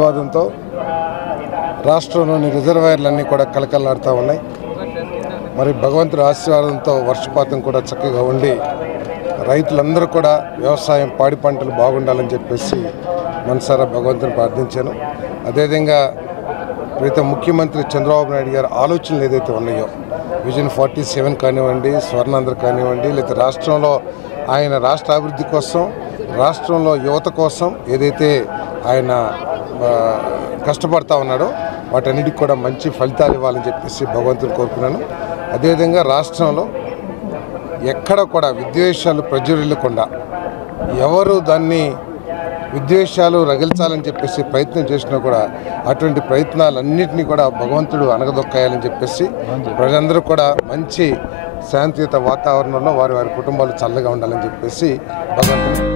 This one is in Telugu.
వివాదంతో రాష్ట్రంలోని రిజర్వాయర్లన్నీ కూడా కలకలాడుతూ ఉన్నాయి. మరి భగవంతుడి ఆశీర్వాదంతో వర్షపాతం కూడా చక్కగా ఉండి రైతులందరూ కూడా వ్యవసాయం పాడి పంటలు బాగుండాలని చెప్పేసి మనసారా భగవంతుని ప్రార్థించాను. అదేవిధంగా ప్రీతం ముఖ్యమంత్రి చంద్రబాబు నాయుడు గారి ఆలోచనలు ఏదైతే ఉన్నాయో విజన్ 47 కానివ్వండి, స్వర్ణాంధ్ర కానివ్వండి, లేదా రాష్ట్రంలో ఆయన రాష్ట్ర అభివృద్ధి కోసం, రాష్ట్రంలో యువత కోసం ఏదైతే ఆయన కష్టపడతా ఉన్నాడో వాటన్నిటికి కూడా మంచి ఫలితాలు ఇవ్వాలని చెప్పేసి భగవంతుని కోరుకున్నాను. అదేవిధంగా రాష్ట్రంలో ఎక్కడ కూడా విద్వేషాలు ప్రజ్వరిల్లకుండా ఎవరు దాన్ని విద్వేషాలు రగిల్చాలని చెప్పేసి ప్రయత్నం చేసినా కూడా అటువంటి ప్రయత్నాలన్నింటినీ కూడా భగవంతుడు అనగదొక్కాయాలని చెప్పేసి ప్రజలందరూ కూడా మంచి శాంతియుత వాతావరణంలో వారి కుటుంబాలు చల్లగా ఉండాలని చెప్పేసి భగవంతుడు